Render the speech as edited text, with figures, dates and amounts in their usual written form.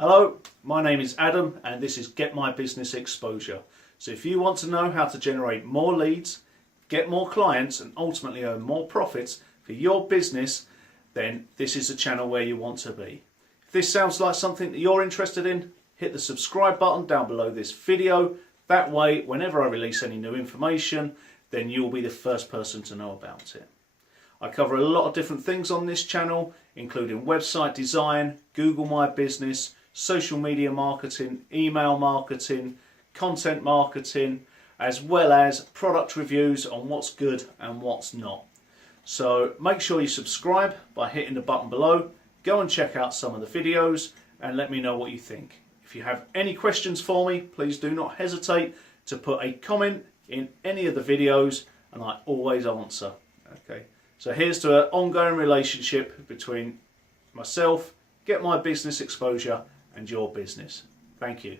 Hello, my name is Adam and this is Get My Business Exposure. So if you want to know how to generate more leads, get more clients and ultimately earn more profits for your business, then this is the channel where you want to be. If this sounds like something that you're interested in, hit the subscribe button down below this video. That way, whenever I release any new information, then you'll be the first person to know about it. I cover a lot of different things on this channel, including website design, Google My Business, social media marketing, email marketing, content marketing, as well as product reviews on what's good and what's not. So make sure you subscribe by hitting the button below. Go and check out some of the videos and let me know what you think. If you have any questions for me, please do not hesitate to put a comment in any of the videos and I always answer. Okay. So here's to an ongoing relationship between myself, Get My Business Exposure, and your business. Thank you.